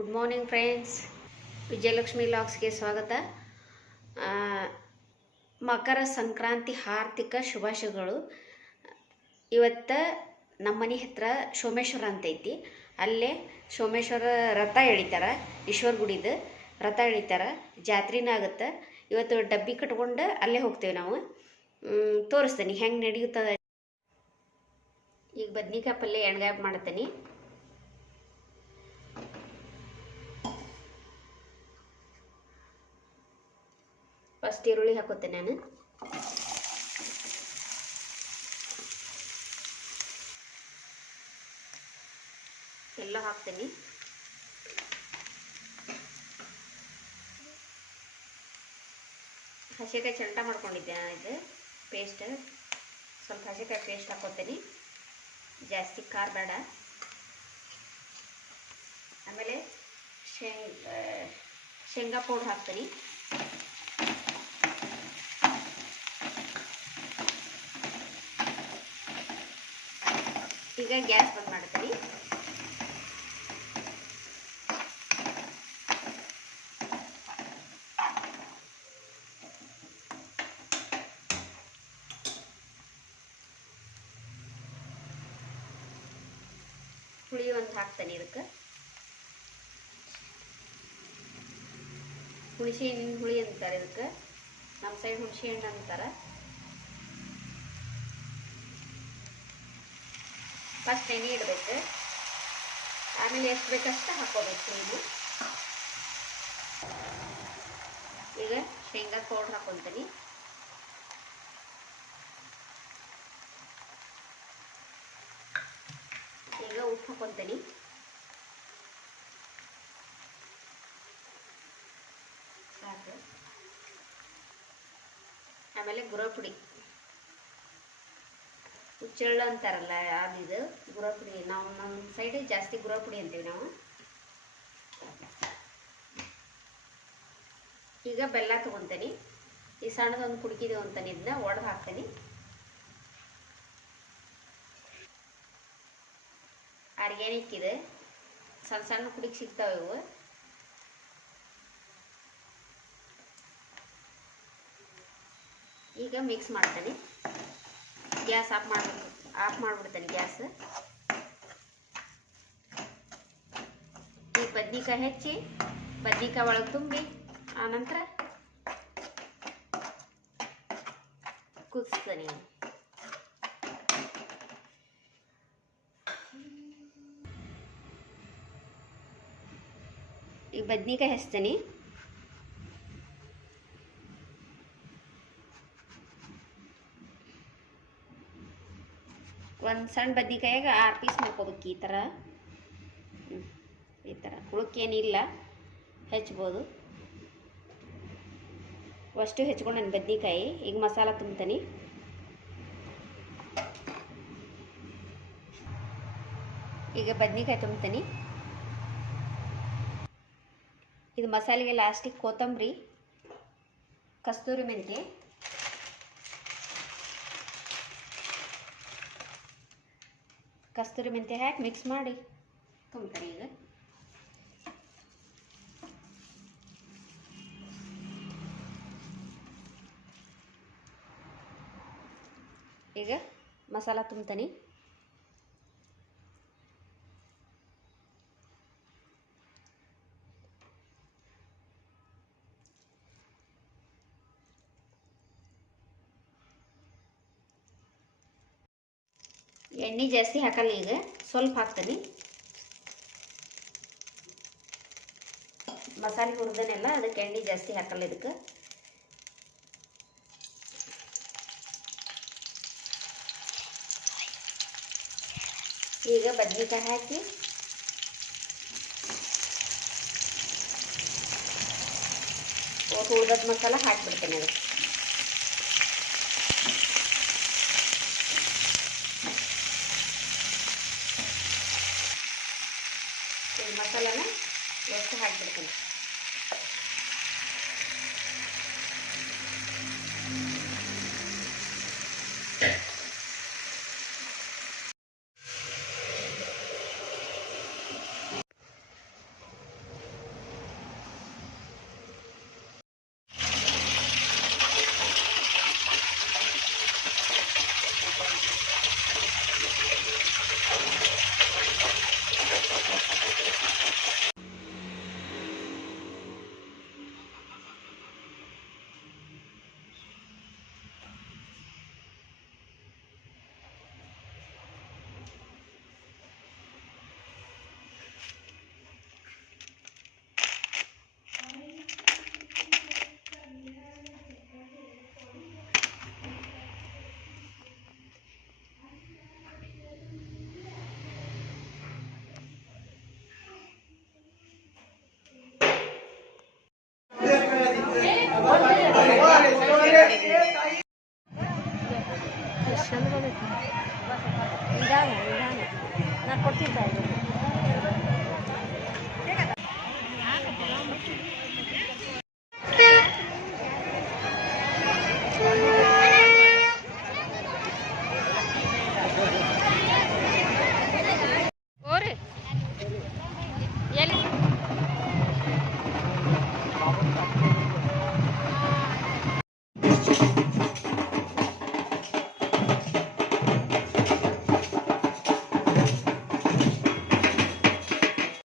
Good morning friends Vijayalakshmi ಲಾಕ್ಸ್ಗೆ ಸ್ವಾಗತ. ಮಕರ ಸಂಕ್ರಾಂತಿ ಹಾರ್ದಿಕ ಶುಭಾಶಯಗಳು. ಇವತ್ತು ನಮ್ಮ ಮನೆ ಹತ್ರ ಸೋಮೇಶ್ವರ ಅಂತ ಐತಿ. ಅಲ್ಲೇ ಸೋಮೇಶ್ವರ ರಥ ಎಳಿತಾರ, ಈಶ್ವರ ಗುಡಿದು ರಥ ಎಳಿತಾರ, ಜಾತ್ರೆನ ಆಗುತ್ತೆ. ಇವತ್ತು ಡಬ್ಬಿ ಕಟ್ಕೊಂಡು ಅಲ್ಲೇ ಹೋಗ್ತೇವೆ ನಾವು. ತೋರಿಸ್ತೀನಿ, ಹೆಂಗೆ ನಡೆಯುತ್ತದೆ. ಈಗ ಬದ್ನಿಕಾಯಿ ಪಲ್ಯ ಎಣ್ಗಾಯಿ ಮಾಡ್ತೀನಿ ಫಸ್ಟ್ ಈರುಳ್ಳಿ ಹಾಕೋತೇನೆ ನಾನು. ಎಲ್ಲ ಹಾಕ್ತೀನಿ. ಹಸಿಕಾಯಿ ಚಂಟ ಮಾಡ್ಕೊಂಡಿದ್ದೆ ನಾನು ಇದು ಪೇಸ್ಟ್ ಸ್ವಲ್ಪ ಹಸಿಕಾಯಿ ಪೇಸ್ಟ್ ಹಾಕೋತೀನಿ. ಜಾಸ್ತಿ ಖಾರ ಬೇಡ. ಆಮೇಲೆ ಶೇಂಗ ಶೇಂಗಾ ಪೌಡ್ರ್ ಹಾಕ್ತೀನಿ. ಈಗ ಗ್ಯಾಸ್ ಬಂದ್ ಮಾಡ್ತೀನಿ ಹುಳಿ ಒಂದು ಹಾಕ್ತಾನೆ ಇದಕ್ಕೆ. ಹುಣಸೆ ಹಣ್ಣಿನ ಹುಳಿ ಅಂತಾರೆ ಇದಕ್ಕೆ. ನಮ್ಮ ಸೈಡ್ ಹುಣಸೆ ಹಣ್ಣು ಅಂತಾರೆ. ಫಸ್ಟ್ ನೆನೆ ಇಡಬೇಕು ಆಮೇಲೆ ಎಷ್ಟು ಬೇಕಷ್ಟು ಹಾಕೋಬೇಕು ನೀವು ಈಗ ಶೇಂಗಾ ಪೌಡ್ರ್ ಹಾಕೊತೀನಿ. ಈಗ ಉಪ್ಪು ಹಾಕೊತೀನಿ. ಸಾಕು. ಆಮೇಲೆ ಗುರ ಪುಡಿ ಹುಚ್ಚೆಳ್ಳು ಅಂತಾರಲ್ಲ ಅದಿದು, ಗುರಪುಡಿ. ನಾವು ನಮ್ಮ ಸೈಡ್ ಜಾಸ್ತಿ ಗುರಪುಡಿ ಅಂತೀವಿ ನಾವು. ಈಗ ಬೆಲ್ಲ ತೊಗೊತೀನಿ. ಈ ಸಣ್ಣದೊಂದು ಕುಡ್ಕಿದೆ ಅಂತಾನೆ ಇದನ್ನ ಒಡೆದು ಹಾಕ್ತೀನಿ. ಆರ್ಗ್ಯಾನಿಕ್ ಇದೆ ಸಣ್ಣ ಸಣ್ಣ ಕುಡಿಗೆ ಸಿಗ್ತಾವೆ ಇವು. ಈಗ ಮಿಕ್ಸ್ ಮಾಡ್ತೀನಿ. ಗ್ಯಾಸ್ ಆಫ್ ಮಾಡ್ಬಿಟ್ಟು ಆಫ್ ಮಾಡಿಬಿಡ್ತೇನೆ ಗ್ಯಾಸ್ ಈ ಬದ್ನಿಕಾಯಿ ಹೆಚ್ಚಿ ಬದ್ನಿಕಾಯಿ ಒಳಗೆ ತುಂಬಿ ಆನಂತರ ಕುದಿಸ್ತೀನಿ ಈ ಬದ್ನಿಕಾಯಿ ಹೆಚ್ತೀನಿ. ಒಂದು ಸಣ್ಣ ಬದ್ನಿಕಾಯಾಗ ಆರು ಪೀಸ್ ಮಾಡ್ಕೋಬೇಕು ಈ ಥರ. ಈ ಥರ ಹುಳುಕೇನಿಲ್ಲ ಹೆಚ್ಚಬೋದು ಅಷ್ಟು ಹೆಚ್ಕೊಂಡು ಬದ್ನಿಕಾಯಿ. ಈಗ ಮಸಾಲ ತುಂಬ್ತೀನಿ. ಈಗ ಬದ್ನಿಕಾಯಿ ತುಂಬ್ತೀನಿ. ಇದು ಮಸಾಲೆಗೆ ಲಾಸ್ಟಿಗೆ ಕೊತ್ತಂಬರಿ, ಕಸ್ತೂರಿ ಮೆಂತ್ಯ. ಕಸ್ತೂರಿ ಮೆಂತ್ಯ ಹಾಕಿ ಮಿಕ್ಸ್ ಮಾಡಿ. ತುಂಬ್ತಾರೆ ಈಗ. ಈಗ ಮಸಾಲ ತುಂಬ್ತೀನಿ. ಎಣ್ಣೆ ಜಾಸ್ತಿ ಹಾಕಲ್ಲ ಈಗ. ಸ್ವಲ್ಪ ಹಾಕ್ತೀನಿ. ಮಸಾಲೆ ಹುರಿದನೆಲ್ಲ ಅದಕ್ಕೆ ಎಣ್ಣೆ ಜಾಸ್ತಿ ಹಾಕಲ್ಲ ಇದಕ್ಕೆ. ಈಗ ಬದ್ನಿಕಾಯಿ ಹಾಕಿ. ಹುರಿದ ಮಸಾಲ ಹಾಕಿಬಿಡ್ತೇನೆ ಅದಕ್ಕೆ ಈ ಮಸಾಲನ ಎಷ್ಟು ಹಾಕಿಬಿಡ್ತೀನಿ. ನಾನು ಕೊಡ್ತೀನಿ